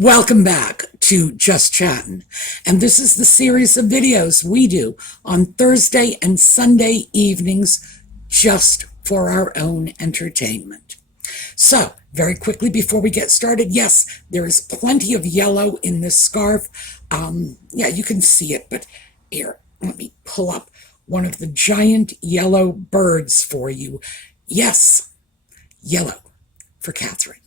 Welcome back to Just Chattin', and this is the series of videos we do on Thursday and Sunday evenings just for our entertainment entertainment. So, very quickly before we get started, yes, there is plenty of yellow in this scarf. Yeah, you can see it, but here, let me pull up one of the giant yellow birds for you. Yes, yellow for Catherine.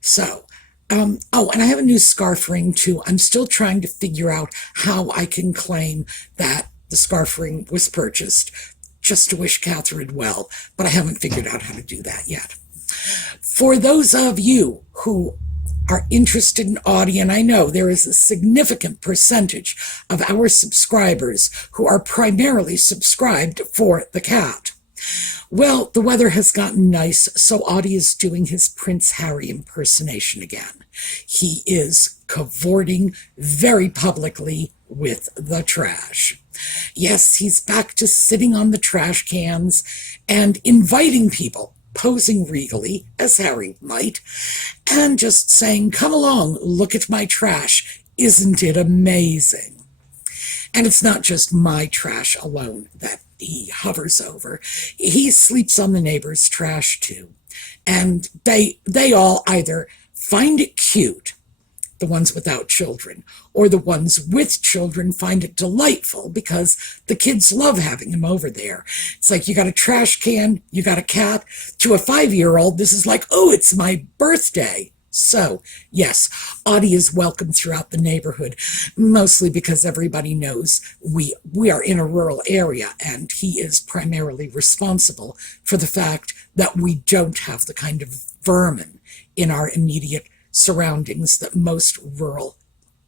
So, oh, and I have a new scarf ring too. I'm still trying to figure out how I can claim that the scarf ring was purchased just to wish Catherine well, but I haven't figured out how to do that yet. For those of you who are interested in Audie, and I know there is a significant percentage of our subscribers who are primarily subscribed for the cat. Well, the weather has gotten nice, so Audie is doing his Prince Harry impersonation again. He is cavorting very publicly with the trash. Yes, he's back to sitting on the trash cans and inviting people, posing regally, as Harry might, and just saying, "Come along, look at my trash. Isn't it amazing?" And it's not just my trash alone that he hovers over. He sleeps on the neighbor's trash too. And they all either find it cute, the ones without children, or the ones with children find it delightful because the kids love having him over there. It's like you got a trash can, you got a cat. To a 5-year-old, this is like, oh, it's my birthday. So, yes, Audie is welcome throughout the neighborhood, mostly because everybody knows we are in a rural area, and he is primarily responsible for the fact that we don't have the kind of vermin in our immediate surroundings that most rural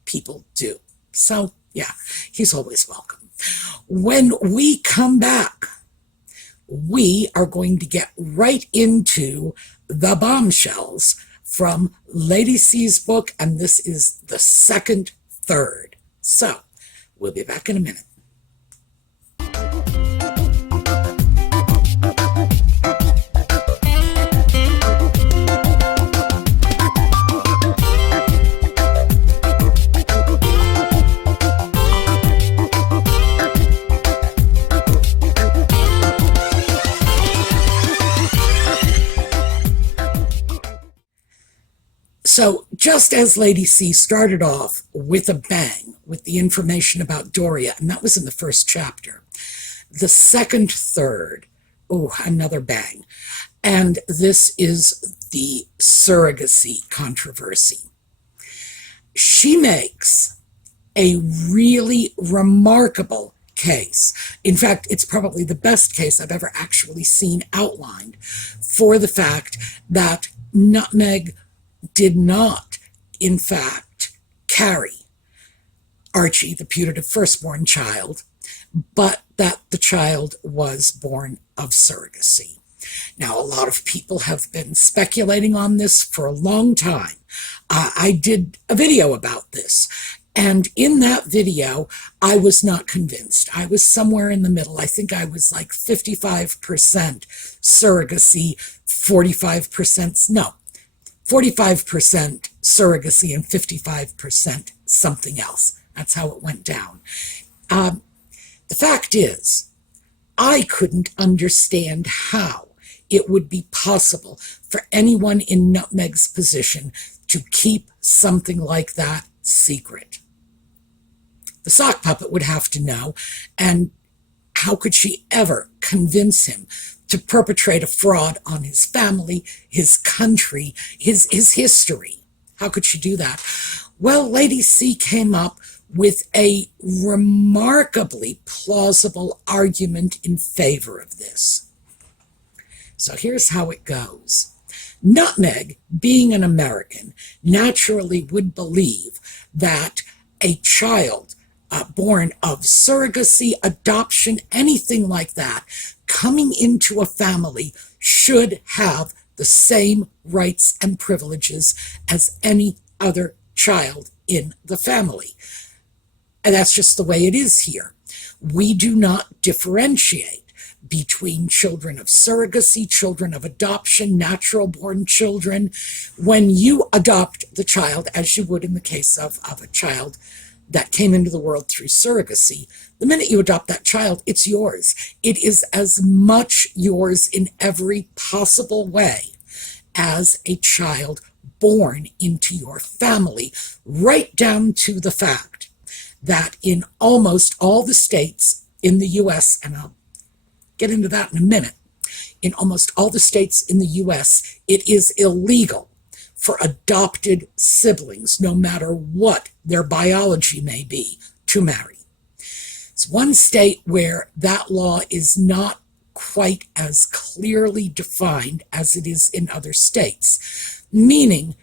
people do. So, yeah, he's always welcome. When we come back, we are going to get right into the bombshells from Lady C's book, and this is the second third. So, we'll be back in a minute. So just as Lady C started off with a bang with the information about Doria, and that was in the first chapter, the second third, oh, another bang. And this is the surrogacy controversy. She makes a really remarkable case. In fact, it's probably the best case I've ever actually seen outlined for the fact that Nutmeg did not, in fact, carry Archie, the putative firstborn child, but that the child was born of surrogacy. Now, a lot of people have been speculating on this for a long time. I did a video about this, and in that video, I was not convinced. I was somewhere in the middle. I think I was like 55% surrogacy, 45% surrogacy and 55% something else. That's how it went down. The fact is, I couldn't understand how it would be possible for anyone in Nutmeg's position to keep something like that secret. The sock puppet would have to know, and how could she ever convince him to perpetrate a fraud on his family, his country, his history? How could she do that? Well, Lady C came up with a remarkably plausible argument in favor of this. So here's how it goes. Nutmeg, being an American, naturally would believe that a child born of surrogacy, adoption, anything like that, coming into a family should have the same rights and privileges as any other child in the family. And that's just the way it is here. We do not differentiate between children of surrogacy, children of adoption, natural-born children. When you adopt the child, as you would in the case of a child that came into the world through surrogacy, the minute you adopt that child, it's yours. It is as much yours in every possible way as a child born into your family, right down to the fact that in almost all the states in the U.S., and I'll get into that in a minute, in almost all the states in the U.S., it is illegal for adopted siblings, no matter what their biology may be, to marry. It's one state where that law is not quite as clearly defined as it is in other states, meaning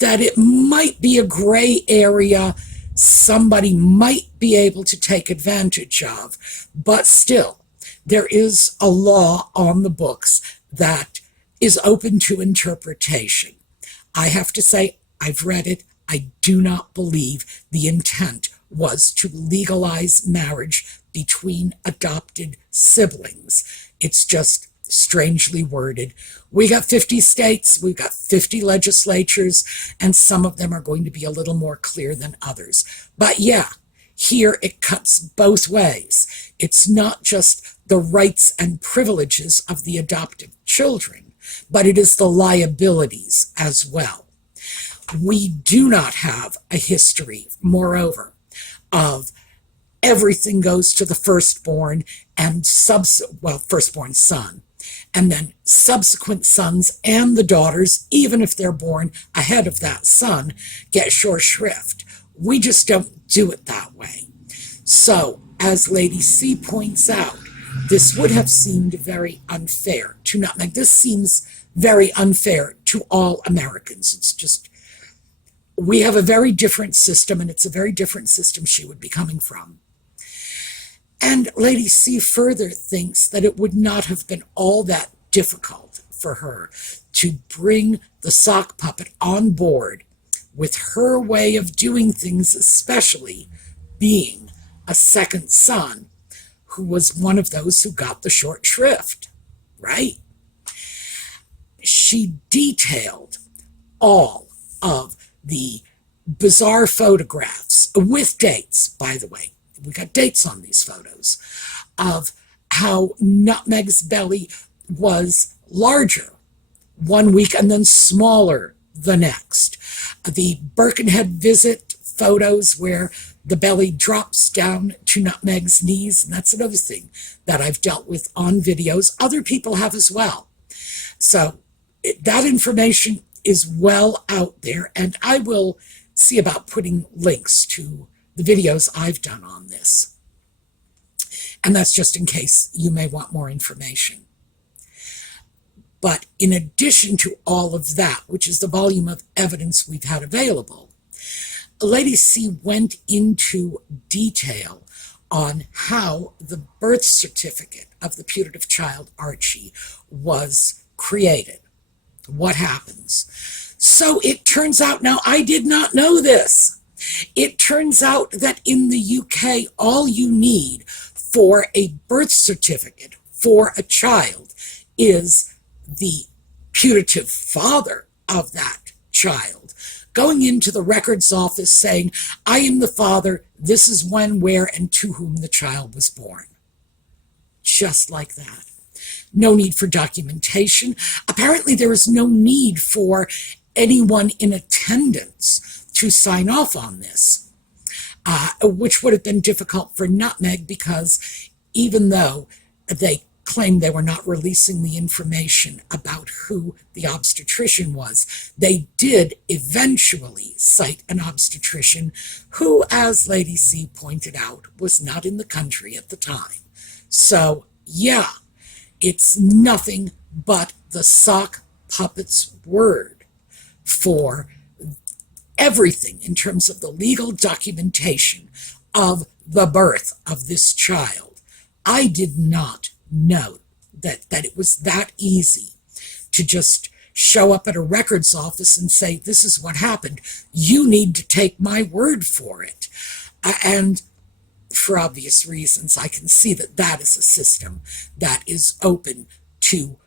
that it might be a gray area somebody might be able to take advantage of, but still, there is a law on the books that is open to interpretation. I have to say, I've read it. I do not believe the intent was to legalize marriage between adopted siblings. It's just strangely worded. We got 50 states, we've got 50 legislatures, and some of them are going to be a little more clear than others. But yeah, here it cuts both ways. It's not just the rights and privileges of the adopted children, but it is the liabilities as well. We do not have a history, moreover, of everything goes to the firstborn and firstborn son, and then subsequent sons and the daughters, even if they're born ahead of that son, get short shrift. We just don't do it that way. So, as Lady C points out, this would have seemed very unfair to Nutmeg. This seems very unfair to all Americans. It's just, we have a very different system, and it's a very different system she would be coming from. And Lady C further thinks that it would not have been all that difficult for her to bring the sock puppet on board with her way of doing things, especially being a second son who was one of those who got the short shrift, right? She detailed all of the bizarre photographs, with dates, by the way. We got dates on these photos, of how Nutmeg's belly was larger one week and then smaller the next. The Birkenhead visit photos where the belly drops down to Nutmeg's knees, and that's another thing that I've dealt with on videos. Other people have as well. So that information is well out there, and I will see about putting links to the videos I've done on this. And that's just in case you may want more information. But in addition to all of that, which is the volume of evidence we've had available, Lady C went into detail on how the birth certificate of the putative child, Archie, was created. What happens? So it turns out, now I did not know this, it turns out that in the UK, all you need for a birth certificate for a child is the putative father of that child going into the records office saying, I am the father, this is when, where, and to whom the child was born. Just like that. No need for documentation. Apparently there is no need for anyone in attendance to sign off on this, which would have been difficult for Nutmeg, because even though they claimed they were not releasing the information about who the obstetrician was, they did eventually cite an obstetrician who, as Lady C pointed out, was not in the country at the time. So, yeah, it's nothing but the sock puppet's word for everything in terms of the legal documentation of the birth of this child. I did not know that it was that easy to just show up at a records office and say, this is what happened. You need to take my word for it. And for obvious reasons, I can see that that is a system that is open to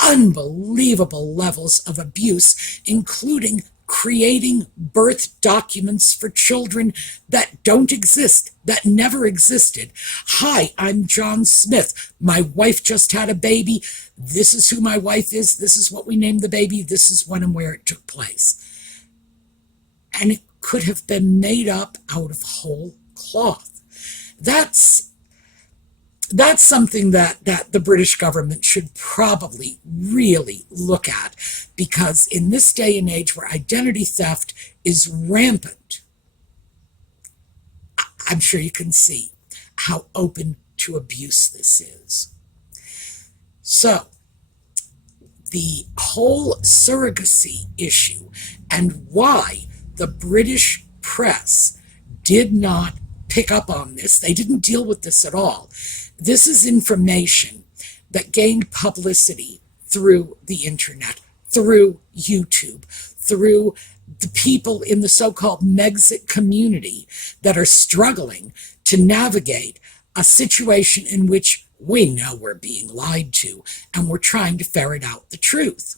unbelievable levels of abuse, including creating birth documents for children that don't exist, that never existed. Hi, I'm John Smith. My wife just had a baby. This is who my wife is. This is what we named the baby. This is when and where it took place. And it could have been made up out of whole cloth. That's something that the British government should probably really look at, because in this day and age where identity theft is rampant, I'm sure you can see how open to abuse this is. So, the whole surrogacy issue and why the British press did not pick up on this, they didn't deal with this at all. This is information that gained publicity through the internet, through YouTube, through the people in the so-called Megxit community that are struggling to navigate a situation in which we know we're being lied to and we're trying to ferret out the truth.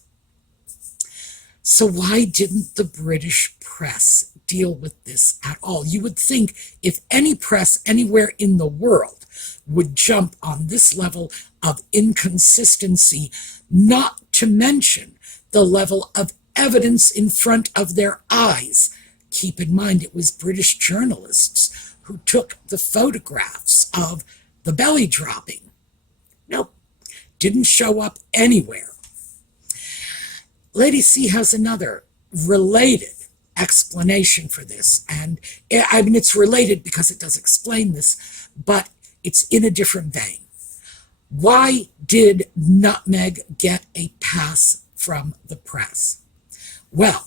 So why didn't the British press deal with this at all? You would think if any press anywhere in the world would jump on this level of inconsistency, not to mention the level of evidence in front of their eyes. Keep in mind, it was British journalists who took the photographs of the belly dropping. Nope, didn't show up anywhere. Lady C has another related explanation for this, and I mean, it's related because it does explain this, but it's in a different vein. Why did Nutmeg get a pass from the press? Well,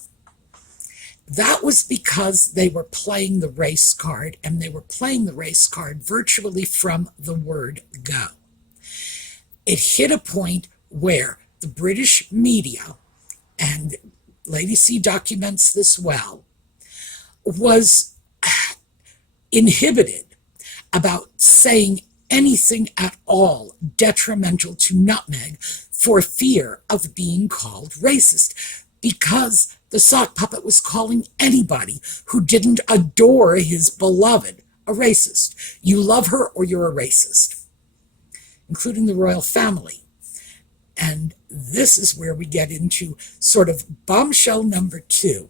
that was because they were playing the race card, and they were playing the race card virtually from the word go. It hit a point where the British media, and Lady C documents this well, was inhibited about saying anything at all detrimental to Nutmeg for fear of being called racist, because the sock puppet was calling anybody who didn't adore his beloved a racist. You love her or you're a racist, including the royal family. And this is where we get into sort of bombshell number 2.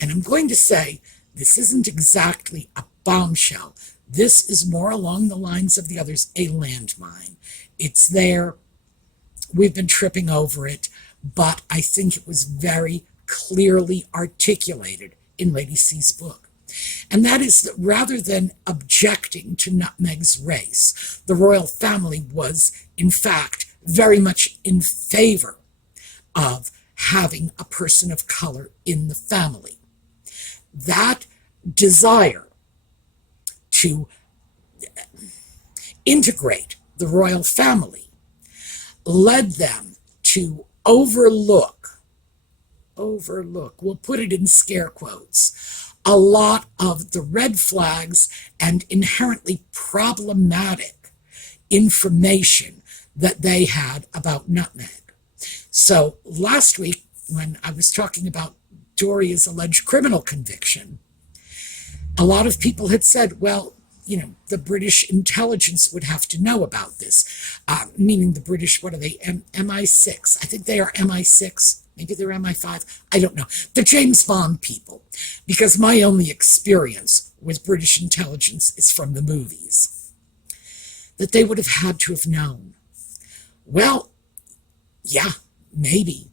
And I'm going to say this isn't exactly a bombshell. This is more along the lines of the others, a landmine. It's there. We've been tripping over it, but I think it was very clearly articulated in Lady C's book. And that is that rather than objecting to Nutmeg's race, the royal family was, in fact, very much in favor of having a person of color in the family. That desire to integrate the royal family led them to overlook, we'll put it in scare quotes, a lot of the red flags and inherently problematic information that they had about Nutmeg. So last week, when I was talking about Doria's alleged criminal conviction, a lot of people had said, well, you know, the British intelligence would have to know about this, meaning the British, what are they, MI6? I think they are MI6, maybe they're MI5, I don't know. The James Bond people, because my only experience with British intelligence is from the movies, that they would have had to have known. Well, yeah, maybe,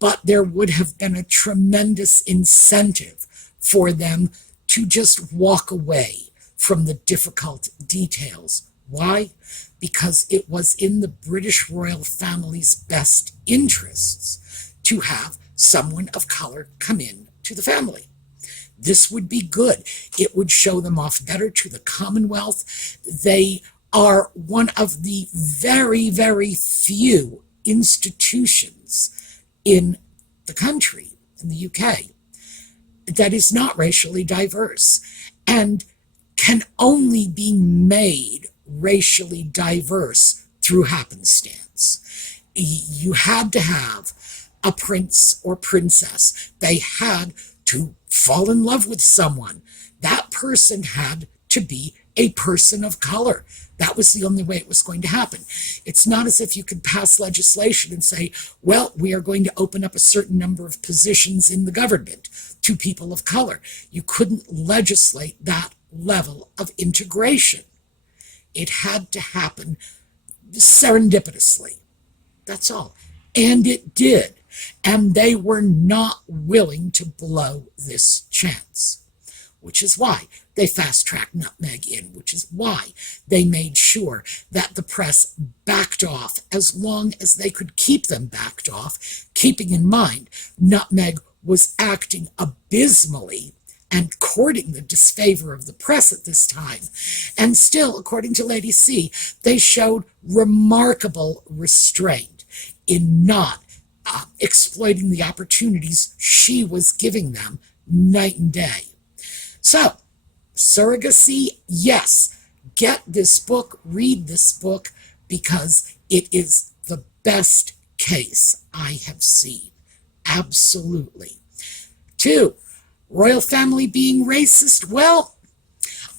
but there would have been a tremendous incentive for them to just walk away from the difficult details. Why? Because it was in the British royal family's best interests to have someone of color come in to the family. This would be good. It would show them off better to the Commonwealth. They are one of the very, very few institutions in the country, in the UK, that is not racially diverse. And can only be made racially diverse through happenstance. You had to have a prince or princess. They had to fall in love with someone. That person had to be a person of color. That was the only way it was going to happen. It's not as if you could pass legislation and say, well, we are going to open up a certain number of positions in the government to people of color. You couldn't legislate that level of integration. It had to happen serendipitously. That's all. And it did. And they were not willing to blow this chance, which is why they fast-tracked Nutmeg in, which is why they made sure that the press backed off as long as they could keep them backed off, keeping in mind Nutmeg was acting abysmally and courting the disfavor of the press at this time. And still, according to Lady C, they showed remarkable restraint in not exploiting the opportunities she was giving them night and day. So, Surrogacy, yes, get this book, read this book, because it is the best case I have seen. Absolutely. 2, royal family being racist. Well,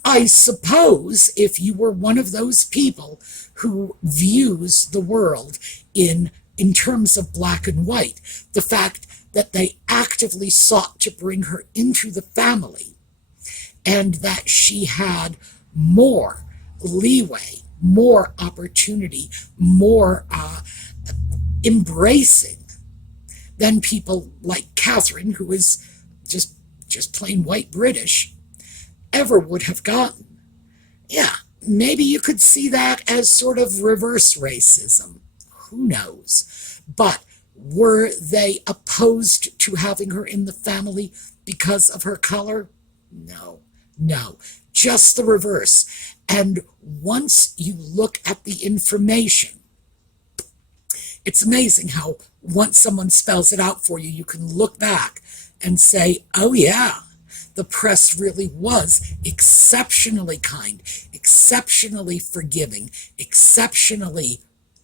I suppose if you were one of those people who views the world in terms of black and white, the fact that they actively sought to bring her into the family and that she had more leeway, more opportunity, more embracing than people like Catherine, who is just plain white British, ever would have gotten. Yeah, maybe you could see that as sort of reverse racism. Who knows? But were they opposed to having her in the family because of her color? No, just the reverse. And once you look at the information, it's amazing how once someone spells it out for you, you can look back and say, oh yeah, the press really was exceptionally kind, exceptionally forgiving, exceptionally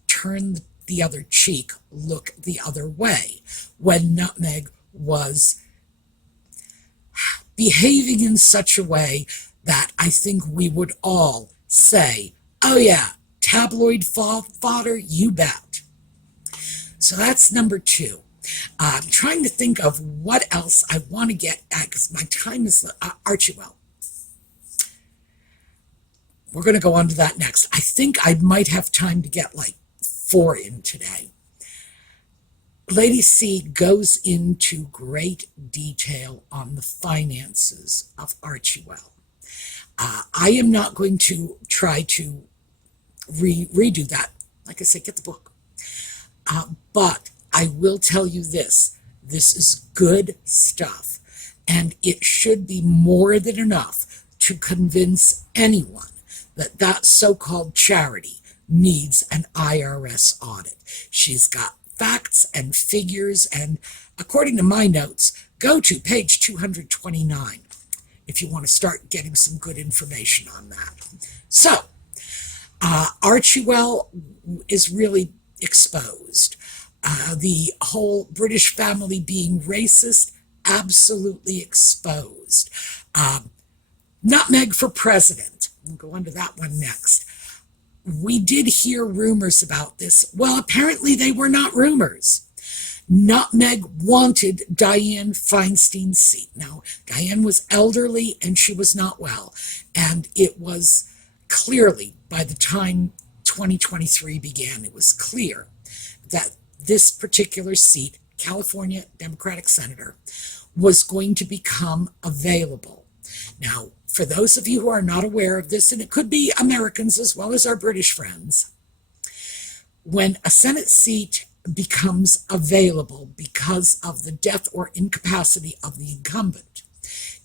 turn the other cheek, look the other way, when Nutmeg was behaving in such a way that I think we would all say, oh yeah, tabloid fodder, you bet. So that's number 2. I'm trying to think of what else I want to get at, because my time is Archie. Well, we're going to go on to that next. I think I might have time to get like 4 in today. Lady C goes into great detail on the finances of Archie. I am not going to try to redo that. Like I said, get the book. But I will tell you this. This is good stuff. And it should be more than enough to convince anyone that that so-called charity needs an IRS audit. She's got facts and figures, and according to my notes, go to page 229 if you want to start getting some good information on that. So, Archie is really exposed. The whole British family being racist, absolutely exposed. Nutmeg for president. We'll go on to that one next. We did hear rumors about this. Well, apparently they were not rumors. Nutmeg wanted Dianne Feinstein's seat. Now, Dianne was elderly and she was not well. And it was clearly, by the time 2023 began, it was clear that this particular seat, California Democratic Senator, was going to become available. Now, for those of you who are not aware of this, and it could be Americans as well as our British friends, when a Senate seat becomes available because of the death or incapacity of the incumbent,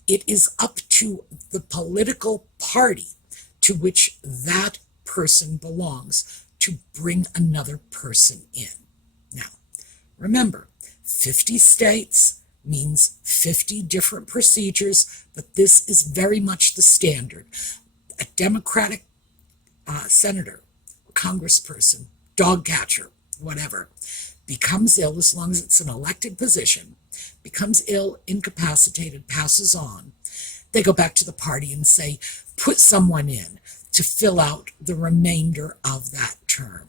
it is up to the political party to which that person belongs to bring another person in. Now, remember, 50 states means 50 different procedures, but this is very much the standard. a Democratic senator, congressperson, dog catcher, whatever, becomes ill, as long as it's an elected position, becomes ill, incapacitated, passes on, they go back to the party and say, put someone in to fill out the remainder of that term.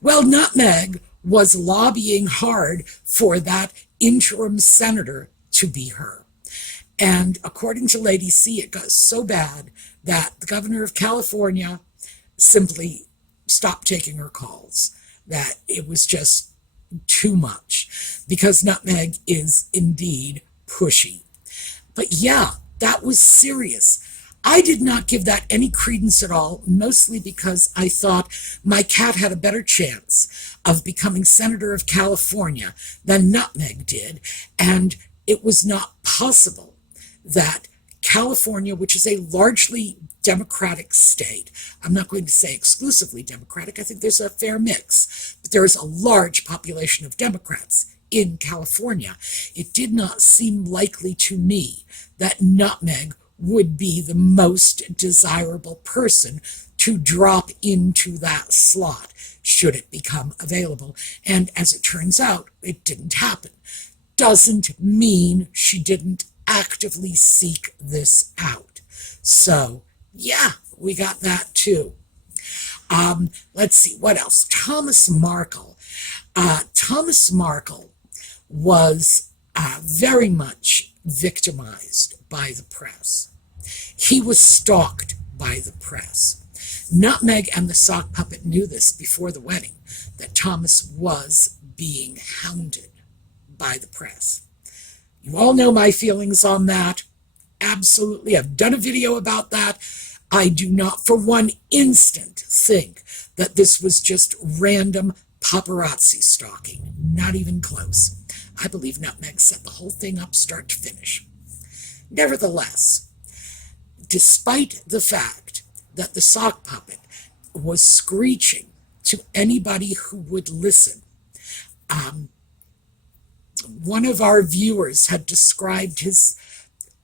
Well, Nutmeg was lobbying hard for that interim senator to be her. And according to Lady C, it got so bad that the governor of California simply stopped taking her calls, that it was just too much, because Nutmeg is indeed pushy. But yeah, that was serious. I did not give that any credence at all, mostly because I thought my cat had a better chance of becoming Senator of California than Nutmeg did, and it was not possible that California, which is a largely Democratic state, I'm not going to say exclusively Democratic, I think there's a fair mix, but there is a large population of Democrats in California. It did not seem likely to me that Nutmeg would be the most desirable person to drop into that slot should it become available. And as it turns out, it didn't happen. Doesn't mean she didn't actively seek this out. So yeah, we got that too. Let's see, what else? Thomas Markle. Thomas Markle was very much victimized by the press. He was stalked by the press. Nutmeg and the sock puppet knew this before the wedding, that Thomas was being hounded by the press. You all know my feelings on that. Absolutely. I've done a video about that. I do not for one instant think that this was just random paparazzi stalking. Not even close. I believe Nutmeg set the whole thing up start to finish. Nevertheless, despite the fact that the sock puppet was screeching to anybody who would listen, one of our viewers had described his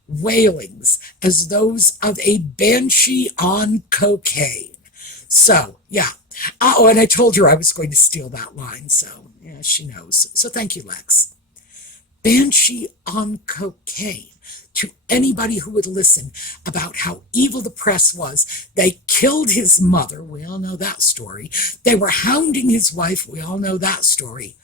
wailings as those of a banshee on cocaine. So, yeah. Oh, and I told her I was going to steal that line, so yeah, she knows. So thank you, Lex. Banshee on cocaine. To anybody who would listen about how evil the press was. They killed his mother. We all know that story. They were hounding his wife. We all know that story.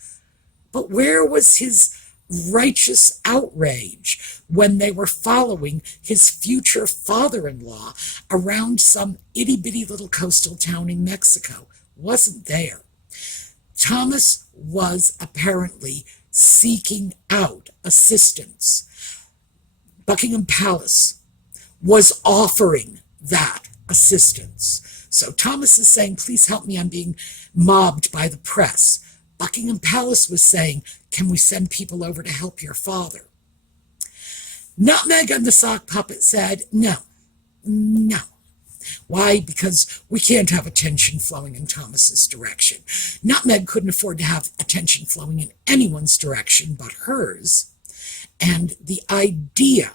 But where was his righteous outrage when they were following his future father-in-law around some itty-bitty little coastal town in Mexico? Wasn't there. Thomas was apparently seeking out assistance. Buckingham Palace was offering that assistance. So Thomas is saying, please help me, I'm being mobbed by the press. Buckingham Palace was saying, can we send people over to help your father? Nutmeg and the sock puppet said, no. Why? Because we can't have attention flowing in Thomas's direction. Nutmeg couldn't afford to have attention flowing in anyone's direction but hers. And the idea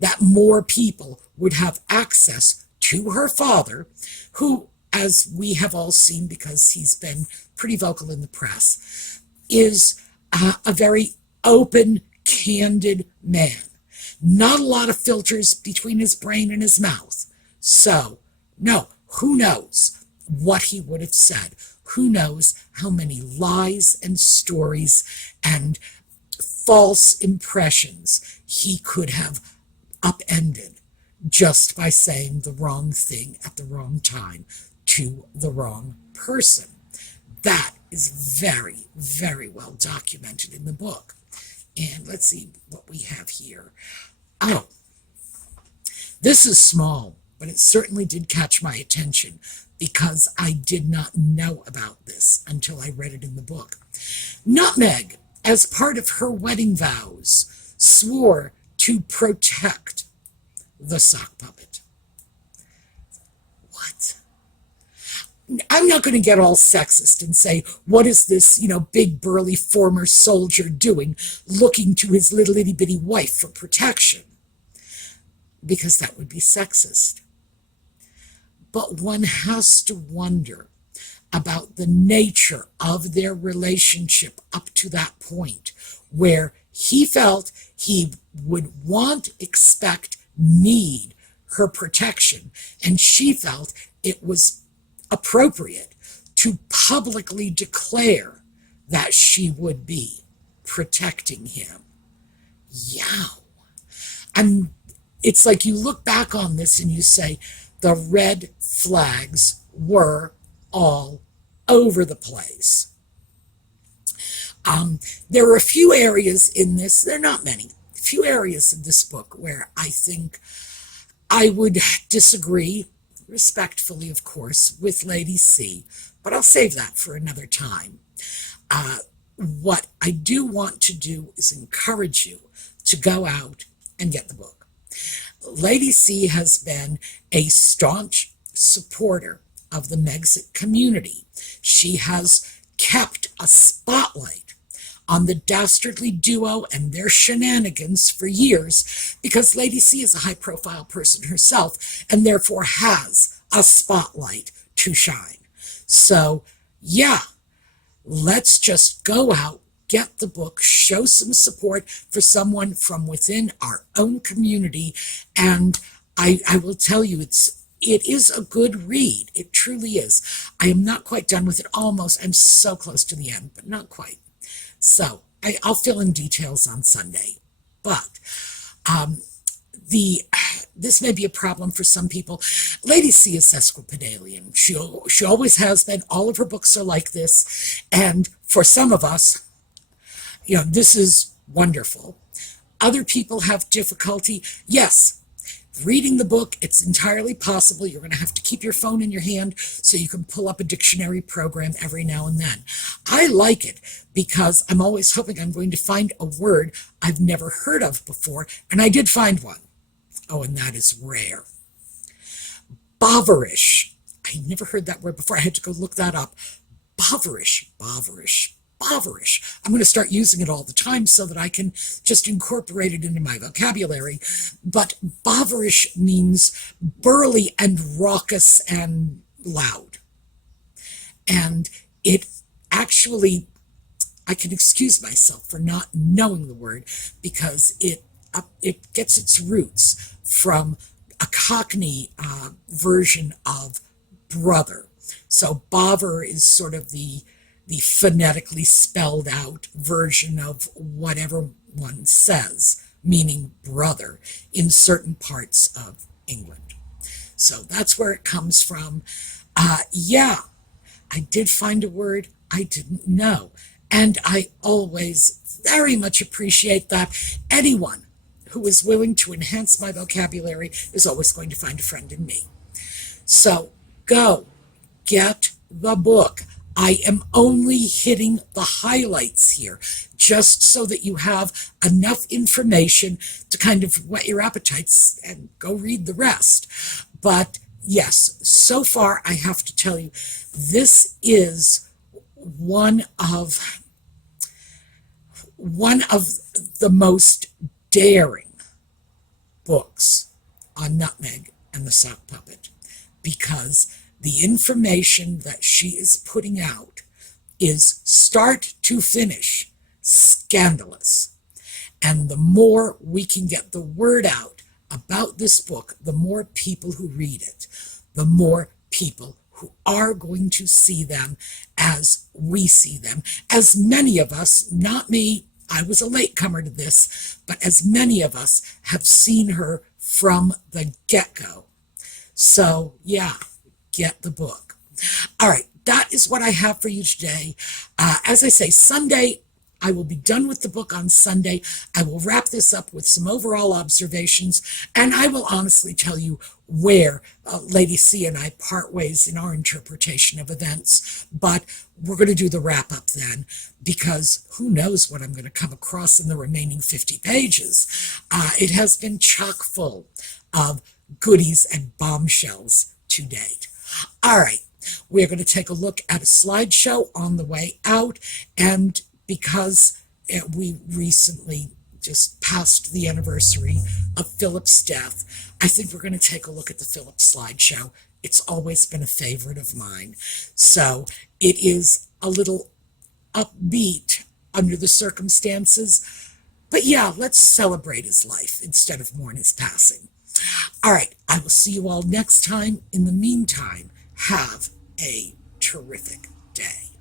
that more people would have access to her father, who, as we have all seen because he's been pretty vocal in the press, is a very open, candid man. Not a lot of filters between his brain and his mouth. So, no, who knows what he would have said? Who knows how many lies and stories and false impressions he could have upended just by saying the wrong thing at the wrong time to the wrong person. That is very, very well documented in the book. And let's see what we have here. Oh, this is small, but it certainly did catch my attention because I did not know about this until I read it in the book. Nutmeg, as part of her wedding vows, swore to protect the sock puppet. What? I'm not going to get all sexist and say, what is this, big burly former soldier doing looking to his little itty bitty wife for protection? Because that would be sexist. but one has to wonder about the nature of their relationship up to that point, where he felt he would want, expect, need her protection, and she felt it was appropriate to publicly declare that she would be protecting him. Yow. And it's like you look back on this and you say, the red flags were all over the place. There are a few areas in this, there are not many, a few areas in this book where I think I would disagree, respectfully, of course, with Lady C, but I'll save that for another time. What I do want to do is encourage you to go out and get the book. Lady C has been a staunch supporter of the Megxit community. She has kept a spotlight on the dastardly duo and their shenanigans for years, because Lady C is a high-profile person herself and therefore has a spotlight to shine. So, yeah, let's just go out, get the book, show some support for someone from within our own community, and I will tell you, it is a good read. It truly is. I am not quite done with it, almost. I'm so close to the end, but not quite. So I'll fill in details on Sunday. But this may be a problem for some people. Lady C is sesquipedalian. She always has been. All of her books are like this. And for some of us, this is wonderful. Other people have difficulty. Yes, reading the book, it's entirely possible. You're going to have to keep your phone in your hand so you can pull up a dictionary program every now and then. I like it because I'm always hoping I'm going to find a word I've never heard of before, and I did find one. Oh, and that is rare. Boverish. I never heard that word before. I had to go look that up. Boverish. I'm going to start using it all the time so that I can just incorporate it into my vocabulary. But boverish means burly and raucous and loud. And it actually, I can excuse myself for not knowing the word because it gets its roots from a Cockney version of brother. So bover is sort of the phonetically spelled out version of whatever one says, meaning brother, in certain parts of England. So that's where it comes from. Yeah, I did find a word I didn't know. And I always very much appreciate that. Anyone who is willing to enhance my vocabulary is always going to find a friend in me. So go get the book. I am only hitting the highlights here, just so that you have enough information to kind of whet your appetites and go read the rest. But yes, so far I have to tell you, this is one of the most daring books on Nutmeg and the Sock Puppet, because the information that she is putting out is start to finish scandalous. And the more we can get the word out about this book, the more people who read it, the more people who are going to see them as we see them. As many of us, not me, I was a latecomer to this, but as many of us have seen her from the get-go. So, yeah. Get the book. All right, that is what I have for you today. As I say, Sunday, I will be done with the book on Sunday. I will wrap this up with some overall observations, and I will honestly tell you where Lady C and I part ways in our interpretation of events. But we're going to do the wrap-up then, because who knows what I'm going to come across in the remaining 50 pages. It has been chock full of goodies and bombshells to date. All right, we're going to take a look at a slideshow on the way out, and because we recently just passed the anniversary of Philip's death, I think we're going to take a look at the Philip slideshow It's always been a favorite of mine. So it is a little upbeat under the circumstances. But yeah, let's celebrate his life instead of mourn his passing. All right, I will see you all next time. In the meantime, have a terrific day.